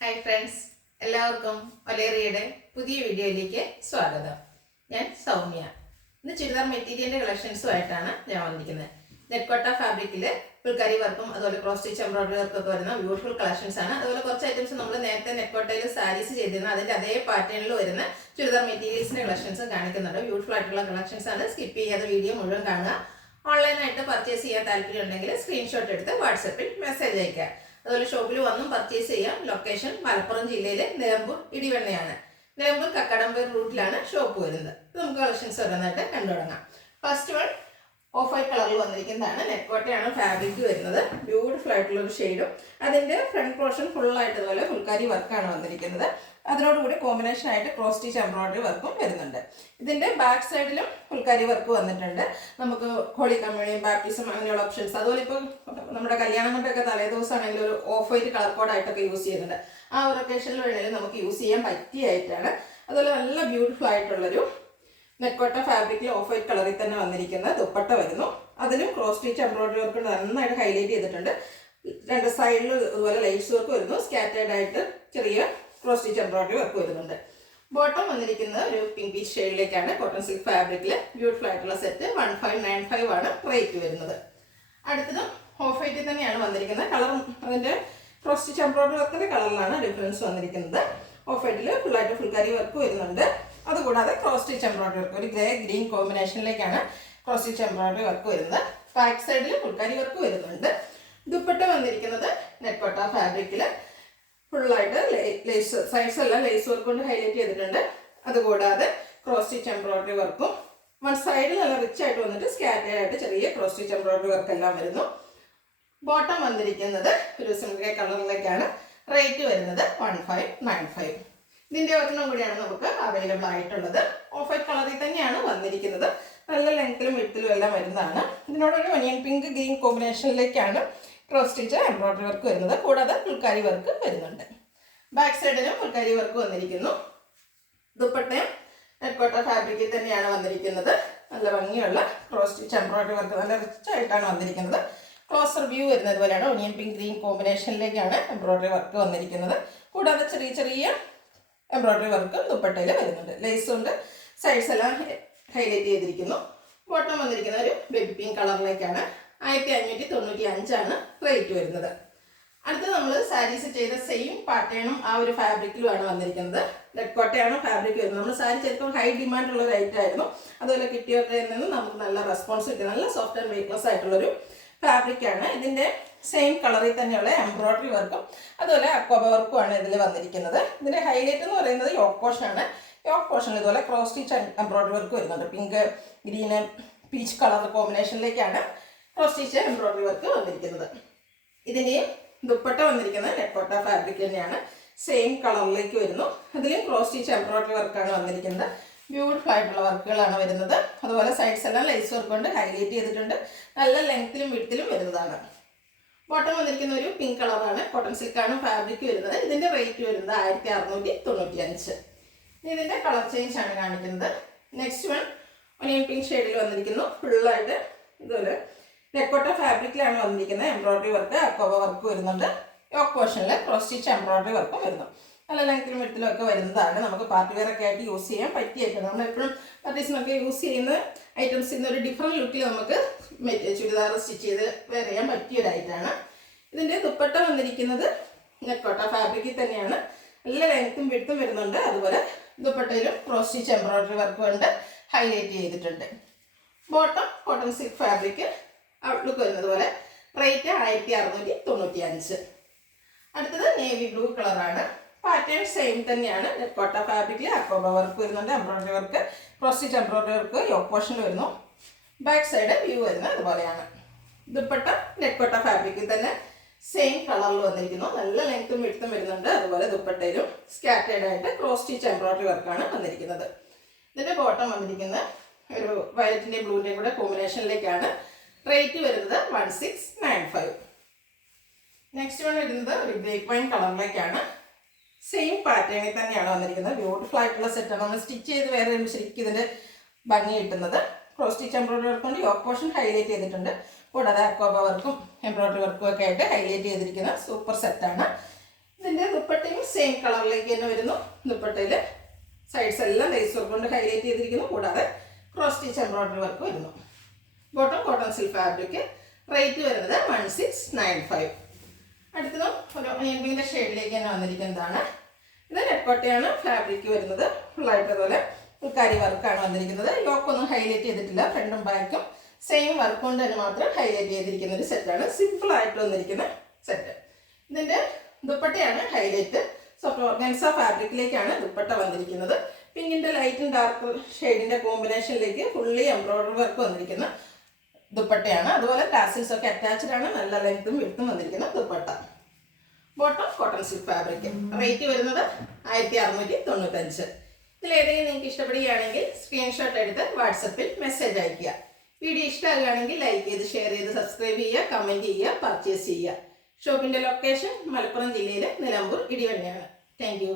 Hi friends, എല്ലാവർക്കും ഒലേറിയുടെ പുതിയ വീഡിയോയിലേക്ക് സ്വാഗതം. ഞാൻ സൗമ്യ. ഇന്ന് ചുരിദാർ മെറ്റീരിയലിൻ്റെ കളക്ഷൻസുമായിട്ടാണ് ഞാൻ വന്നിരിക്കുന്നത്. നെറ്റ്കോട്ട ഫാബ്രിക്കിൽ ഫുൾക്കരി വർക്കും അതുപോലെ ക്രോസ് സ്റ്റിച്ച് എംബ്രോയിഡറി വർക്കൊക്കെ വരുന്ന ബ്യൂട്ടിഫുൾ കളക്ഷൻസ് ആണ്. അതുപോലെ കുറച്ച് ഐറ്റംസ് നമ്മൾ നേരത്തെ നെറ്റ്കോട്ടയിൽ സാരീസ് ചെയ്തിരുന്ന അതിൻ്റെ അതേ പാറ്റേണിൽ വരുന്ന ചുരിദാർ മെറ്റീരിയൽസിൻ്റെ കളക്ഷൻസ് കാണിക്കുന്നുണ്ട്. ബ്യൂട്ടിഫുൾ ആയിട്ടുള്ള കളക്ഷൻസ് ആണ്. സ്കിപ്പ് ചെയ്യാതെ വീഡിയോ മുഴുവൻ കാണുക. ഓൺലൈനായിട്ട് പർച്ചേസ് ചെയ്യാൻ താല്പര്യം ഉണ്ടെങ്കിൽ സ്ക്രീൻഷോട്ട് എടുത്ത് വാട്സപ്പിൽ മെസ്സേജ് അയക്കുക. അതുപോലെ ഷോപ്പിൽ വന്നും പർച്ചേസ് ചെയ്യാം. ലൊക്കേഷൻ മലപ്പുറം ജില്ലയിലെ നിലമ്പൂർ ഇടിവണ്ണയാണ്. നിലമ്പൂർ കക്കടമ്പൂർ റൂട്ടിലാണ് ഷോപ്പ് വരുന്നത്. നമുക്ക് കളക്ഷൻസ് വരുന്നതായിട്ട് കണ്ടു തുടങ്ങാം. ഫസ്റ്റ് വൺ ഓഫ് വൈറ്റ് കളറിൽ വന്നിരിക്കുന്നതാണ്. നെറ്റ്കോട്ടയാണ് ഫാബ്രിക് വരുന്നത്. ബ്യൂട്ടിഫുൾ ആയിട്ടുള്ള ഒരു ഷെയ്ഡും അതിൻ്റെ ഫ്രണ്ട് പോർഷൻ ഫുള്ളായിട്ട് അതുപോലെ ഫുൾക്കാരി വർക്കാണ് വന്നിരിക്കുന്നത്. അതിനോടുകൂടി കോമ്പിനേഷൻ ആയിട്ട് ക്രോസ് സ്റ്റിച്ച് എംബ്രോയിഡറി വർക്കും വരുന്നുണ്ട്. ഇതിൻ്റെ ബാക്ക് സൈഡിലും ഫുൾക്കാരി വർക്ക് വന്നിട്ടുണ്ട്. നമുക്ക് ഹോളി കമ്മ്യൂണിയൻ, ബാപ്റ്റിസം അങ്ങനെയുള്ള ഓപ്ഷൻസ്. അതുപോലെ ഇപ്പോൾ നമ്മുടെ കല്യാണം കൊണ്ടൊക്കെ തലേദിവസമാണെങ്കിൽ ഒരു ഓഫ് വൈറ്റ് കളർ കോഡായിട്ടൊക്കെ യൂസ് ചെയ്യുന്നുണ്ട്. ആ ഒരു ഒക്കേഷനിൽ വേണമെങ്കിൽ നമുക്ക് യൂസ് ചെയ്യാൻ പറ്റിയായിട്ടാണ്. അതുപോലെ നല്ല ബ്യൂട്ടിഫുൾ ആയിട്ടുള്ളൊരു നെറ്റ്കോട്ട ഫാബ്രിക്കിൽ ഓഫ് വൈറ്റ് കളറിൽ തന്നെ വന്നിരിക്കുന്ന ദുപ്പട്ട വരുന്നു. അതിലും ക്രോസ് സ്റ്റിച്ച് എംബ്രോയിഡറി വർക്ക് നന്നായിട്ട് ഹൈലൈറ്റ് ചെയ്തിട്ടുണ്ട്. രണ്ട് സൈഡിൽ അതുപോലെ ലൈറ്റ്സ് വർക്ക് വരുന്നു. സ്കാറ്റേർഡ് ആയിട്ട് ചെറിയ ക്രോസ് സ്റ്റിച്ച് എംബ്രോയിഡറി വർക്ക് വരുന്നുണ്ട്. ബോട്ടം വന്നിരിക്കുന്നത് ഒരു പിങ്ക് പീച്ച് ഷെയ്ഡിലേക്കാണ്. കോട്ടൺ സിൽക്ക് ഫാബ്രിക്കിൽ ബ്യൂട്ടിഫുൾ ആയിട്ടുള്ള സെറ്റ് 1595 ആണ് റേറ്റ് വരുന്നത്. അടുത്തതും ഓഫ് വൈറ്റിൽ തന്നെയാണ് വന്നിരിക്കുന്നത്. കളറും അതിൻ്റെ ക്രോസ് സ്റ്റിച്ച് എംബ്രോയിഡറി വർക്കിൻ്റെ കളറിലാണ് ഡിഫറൻസ് വന്നിരിക്കുന്നത്. ഓഫ് വൈറ്റിൽ ഫുള്ളായിട്ട് ഫുൾക്കാരി വർക്ക് വരുന്നുണ്ട്. അതുകൂടാതെ ക്രോസ് സ്റ്റിച്ച് എംബ്രോയിഡറി വർക്ക് ഒരു ഗ്രേ ഗ്രീൻ കോമ്പിനേഷനിലേക്കാണ് ക്രോസ് സ്റ്റിച്ച് എംബ്രോയിഡറി വർക്ക് വരുന്നത്. ബാക്ക് സൈഡിൽ ഫുൾക്കാരി വർക്ക് വരുന്നുണ്ട്. ദുപ്പട്ട വന്നിരിക്കുന്നത് നെറ്റ്കോട്ട ഫാബ്രിക്കിൽ ഫുള്ളായിട്ട് ലേസ് സൈഡ്സ് എല്ലാം ലേസ് വർക്ക് കൊണ്ട് ഹൈലൈറ്റ് ചെയ്തിട്ടുണ്ട്. അതുകൂടാതെ ക്രോസ് സ്റ്റിച്ച് എംബ്രോയിഡറി വർക്കും വൺ സൈഡിൽ നല്ല റിച്ച് ആയിട്ട് വന്നിട്ട് സ്കാറ്റേർഡ് ആയിട്ട് ചെറിയ ക്രോസ് സ്റ്റിച്ച് എംബ്രോയിഡറി വർക്ക് എല്ലാം വരുന്നു. ബോട്ടം വന്നിരിക്കുന്നത് ഒരു സിംഗിൾ കളറിലേക്കാണ്. റേറ്റ് വരുന്നത് 1595. ഇതിൻ്റെ ഒരെണ്ണം കൂടിയാണ് നമുക്ക് അവൈലബിൾ ആയിട്ടുള്ളത്. ഓഫ് വൈറ്റ് കളറിൽ തന്നെയാണ് വന്നിരിക്കുന്നത്. നല്ല ലെങ്ത്തിലും വിഡ്ത്തിലും എല്ലാം വരുന്നതാണ്. ഇതിനോടൊരു ഒനിയൻ പിങ്ക് ഗ്രീൻ കോമ്പിനേഷനിലേക്കാണ് ക്രോസ് സ്റ്റിച്ച് എംബ്രോയിഡറി വർക്ക് വരുന്നത്. കൂടാതെ ഫുൾക്കാരി വർക്ക് വരുന്നുണ്ട്. ബാക്ക് സൈഡിലും ഫുൾക്കാരി വർക്ക് വന്നിരിക്കുന്നു. ദുപ്പട്ടയും നെറ്റ്കോട്ട ഫാബ്രിക്കിൽ തന്നെയാണ് വന്നിരിക്കുന്നത്. നല്ല ഭംഗിയുള്ള ക്രോസ് സ്റ്റിച്ച് എംബ്രോയിഡറി വർക്ക് നല്ല റിച്ച് ആയിട്ടാണ് വന്നിരിക്കുന്നത്. ക്ലോസർ വ്യൂ വരുന്നത് പോലെയാണ്. ഒനിയൻ പിങ്ക് ഗ്രീൻ കോമ്പിനേഷനിലേക്കാണ് എംബ്രോയിഡറി വർക്ക് വന്നിരിക്കുന്നത്. കൂടാതെ ചെറിയ ചെറിയ എംബ്രോയിഡറി വർക്കും ദുപ്പട്ടയിൽ വരുന്നുണ്ട്. ലേസ് കൊണ്ട് സൈഡ്സ് എല്ലാം ഹൈലൈറ്റ് ചെയ്തിരിക്കുന്നു. ബോട്ടം വന്നിരിക്കുന്ന ഒരു ബേബി പിങ്ക് കളറിലേക്കാണ്. 1595 ആണ് റേറ്റ് വരുന്നത്. അടുത്ത് നമ്മൾ സാരീസ് ചെയ്ത സെയിം പാറ്റേണും ആ ഒരു ഫാബ്രിക്കിലുമാണ് വന്നിരിക്കുന്നത്. നെറ്റ്കോട്ടയാണ് ഫാബ്രിക് വരുന്നത്. നമ്മൾ സാരി ചിലപ്പോൾ ഹൈ ഡിമാൻഡ് ഉള്ള ഒരു ഐറ്റം ആയിരുന്നു. അതുപോലെ കിട്ടിയവരിൽ നിന്ന് നമുക്ക് നല്ല റെസ്പോൺസ് കിട്ടി. നല്ല സോഫ്റ്റ് ആൻഡ് വെയ്റ്റ്ലെസ് ആയിട്ടുള്ളൊരു ഫാബ്രിക്കാണ്. ഇതിൻ്റെ സെയിം കളറിൽ തന്നെയുള്ള എംബ്രോയിഡറി വർക്കും അതുപോലെ അക്വബ വർക്കുമാണ് ഇതിൽ വന്നിരിക്കുന്നത്. ഇതിൻ്റെ ഹൈലൈറ്റ് എന്ന് പറയുന്നത് യോക്ക് പോർഷനാണ്. യോക്ക് പോർഷൻ ഇതുപോലെ ക്രോസ് സ്റ്റിച്ച് എംബ്രോയിഡറി വർക്ക് വരുന്നുണ്ട്. പിങ്ക് ഗ്രീന് പീച്ച് കളർ കോമ്പിനേഷനിലേക്കാണ് ക്രോസ് സ്റ്റിച്ച് എംബ്രോയിഡറി വർക്ക് വന്നിരിക്കുന്നത്. ഇതിൻ്റെയും ദുപ്പട്ട വന്നിരിക്കുന്നത് നെറ്റ്കോട്ട ഫാബ്രിക് തന്നെയാണ്. സെയിം കളറിലേക്ക് വരുന്നു. അതിലും ക്രോസ് സ്റ്റിച്ച് എംബ്രോയിഡറി വർക്കാണ് വന്നിരിക്കുന്നത്. ബ്യൂട്ടിഫുൾ ആയിട്ടുള്ള വർക്കുകളാണ് വരുന്നത്. അതുപോലെ സൈഡ്സ് എല്ലാം ലേസ് വർക്ക് കൊണ്ട് ഹൈലൈറ്റ് ചെയ്തിട്ടുണ്ട്. നല്ല ലെങ്ത്തിലും വിഡ്ത്തിലും വരുന്നതാണ്. ബോട്ടം വന്നിരിക്കുന്ന ഒരു പിങ്ക് കളറാണ്. കോട്ടൺ സിൽക്കാണ് ഫാബ്രിക് വരുന്നത്. ഇതിൻ്റെ റേറ്റ് വരുന്നത് 1695. ഇതിൻ്റെ കളർ ചേഞ്ച് ആണ് കാണിക്കുന്നത്. നെക്സ്റ്റ് വൺ ഒനിയൻ പിങ്ക് ഷെയ്ഡിൽ വന്നിരിക്കുന്നു. ഫുള്ളായിട്ട് ഇതുപോലെ നെറ്റ്കോട്ട ഫാബ്രിക്കിലാണ് വന്നിരിക്കുന്നത്. എംബ്രോയിഡറി വർക്ക് അക്വബ വർക്ക് വരുന്നുണ്ട്. യോക്ക് പോർഷനിൽ ക്രോസ് സ്റ്റിച്ച് എംബ്രോയിഡറി വർക്കും വരുന്നു. നല്ല ലെങ്ത്തിലും വിഡ്ത്തിലും ഒക്കെ വരുന്നതാണ്. നമുക്ക് പാർട്ടി വെയർ ഒക്കെ ആയിട്ട് യൂസ് ചെയ്യാൻ പറ്റിയിട്ടുണ്ട്. നമ്മളെപ്പോഴും പാർട്ടീസിനൊക്കെ യൂസ് ചെയ്യുന്ന ഐറ്റംസിൽ നിന്ന് ഒരു ഡിഫറെൻറ്റ് ലുക്കിൽ നമുക്ക് ചുരിദാർ സ്റ്റിച്ച് ചെയ്ത് വെയർ ചെയ്യാൻ പറ്റിയൊരായിട്ടാണ്. ഇതിൻ്റെ ദുപ്പട്ട വന്നിരിക്കുന്നത് നെറ്റ്കോട്ട ഫാബ്രിക്കിൽ തന്നെയാണ്. നല്ല ലെങ്ത്തും വിഡ്ത്തും വരുന്നുണ്ട്. അതുപോലെ ദുപ്പട്ടയിലും ക്രോസ് സ്റ്റിച്ച് എംബ്രോയിഡറി വർക്ക് കൊണ്ട് ഹൈലൈറ്റ് ചെയ്തിട്ടുണ്ട്. Bottom cotton silk fabric outlook വരുന്നത് പോലെ. റേറ്റ് 1695. അടുത്തത് നേവി ബ്ലൂ കളറാണ്. പാറ്റേൺ സെയിം തന്നെയാണ്. നെറ്റ്കോട്ട ഫാബ്രിക്കിൽ അക്വബ വർക്ക് വരുന്നുണ്ട്. Embroidery work cross stitch embroidery work yoke പോർഷനിൽ വരുന്നു. ബാക്ക് സൈഡ് വ്യൂ വരുന്നത് അതുപോലെയാണ്. ദുപ്പട്ട നെറ്റ്കോട്ട ഫാബ്രിക്കിൽ തന്നെ സെയിം കളറിൽ വന്നിരിക്കുന്നു. നല്ല ലെങ്ത്തും വിഡ്ത്തും വരുന്നുണ്ട്. അതുപോലെ ദുപ്പട്ടയിലും സ്കാറ്റേർഡ് ആയിട്ട് ക്രോസ് സ്റ്റിച്ച് എംബ്രോയിഡറി വർക്കാണ് വന്നിരിക്കുന്നത്. ഇതിൻ്റെ ബോട്ടം വന്നിരിക്കുന്നത് ഒരു വയലറ്റിൻ്റെയും ബ്ലൂവിൻ്റെയും കൂടെ കോമ്പിനേഷനിലേക്കാണ്. റേറ്റ് വരുന്നത് 1695. നെക്സ്റ്റ് വൺ വരുന്നത് ഒരു ഗ്രേപ്പ് വൈൻ കളറിലേക്കാണ്. സെയിം പാറ്റേണിൽ തന്നെയാണ് വന്നിരിക്കുന്നത്. ബ്യൂട്ടിഫുൾ ആയിട്ടുള്ള സെറ്റാണ്. നമ്മൾ സ്റ്റിച്ച് ചെയ്ത് വേറെ ശരിക്കും ഇതിൻ്റെ ഭംഗി കിട്ടുന്നത്. ക്രോസ് സ്റ്റിച്ച് എംബ്രോയിഡറി വർക്ക് കൊണ്ട് യോക്ക് പോർഷൻ ഹൈലൈറ്റ് ചെയ്തിട്ടുണ്ട്. കൂടാതെ അക്വബ വർക്കും എംബ്രോയിഡറി വർക്കും ഒക്കെ ആയിട്ട് ഹൈലൈറ്റ് ചെയ്തിരിക്കുന്ന സൂപ്പർ സെറ്റാണ്. ഇതിൻ്റെ ദുപ്പട്ടയും സെയിം കളറിലേക്ക് തന്നെ വരുന്നു. ദുപ്പട്ടയിൽ സൈഡ്സ് എല്ലാം ലേസ് വർക്ക് കൊണ്ട് ഹൈലൈറ്റ് ചെയ്തിരിക്കുന്നു. കൂടാതെ ക്രോസ് സ്റ്റിച്ച് എംബ്രോയിഡറി വർക്ക് വരുന്നു. Bottom cotton silk fabric. Rate വരുന്നത് 1695. അടുത്തതും ഒരു ഒനിയൻ പിങ്കിന്റെ ഷെയ്ഡിലേക്ക് തന്നെ വന്നിരിക്കുന്നതാണ്. ഇത് നെറ്റ്കോട്ടയാണ് ഫാബ്രിക് വരുന്നത്. ഫുള്ളായിട്ട് അതുപോലെ ഫുൾക്കാരി വർക്കാണ് വന്നിരിക്കുന്നത്. യോക്കൊന്നും ഹൈലൈറ്റ് ചെയ്തിട്ടില്ല. ഫ്രണ്ടും ബാക്കും സെയിം വർക്ക് കൊണ്ട് തന്നെ മാത്രം ഹൈലൈറ്റ് ചെയ്തിരിക്കുന്ന ഒരു സെറ്റാണ്. സിമ്പിൾ ആയിട്ട് വന്നിരിക്കുന്ന സെറ്റ്. ഇതിന്റെ ദുപ്പട്ടയാണ് ഹൈലൈറ്റ്. ഓർഗൻസ ഫാബ്രിക്കിലേക്കാണ് ദുപ്പട്ട വന്നിരിക്കുന്നത്. പിങ്കിന്റെ ലൈറ്റും ഡാർക്ക് ഷെയ്ഡിന്റെ കോമ്പിനേഷനിലേക്ക് ഫുള്ളി എംബ്രോയിഡറി വർക്ക് വന്നിരിക്കുന്ന ദുപ്പട്ടയാണ്. അതുപോലെ ടാസിൽസ് ഒക്കെ അറ്റാച്ച്ഡ് ആണ്. നല്ല ലെങ്ത്തും വിഡ്ത്തും വന്നിരിക്കുന്ന dupatta. Bottom cotton silk fabric. Rate വരുന്നത് 1695. ഇതിലേതെങ്കിലും നിങ്ങൾക്ക് ഇഷ്ടപ്പെടുകയാണെങ്കിൽ സ്ക്രീൻഷോട്ട് എടുത്ത് വാട്സപ്പിൽ മെസ്സേജ് അയയ്ക്കുക. വീഡിയോ ഇഷ്ടമാകുകയാണെങ്കിൽ ലൈക്ക് ചെയ്ത് ഷെയർ ചെയ്ത് സബ്സ്ക്രൈബ് ചെയ്യുക, കമൻറ്റ് ചെയ്യുക, പർച്ചേസ് ചെയ്യുക. ഷോപ്പിൻ്റെ ലൊക്കേഷൻ മലപ്പുറം ജില്ലയിലെ നിലമ്പൂർ ഇടിവണ്ണയാണ്. Thank you.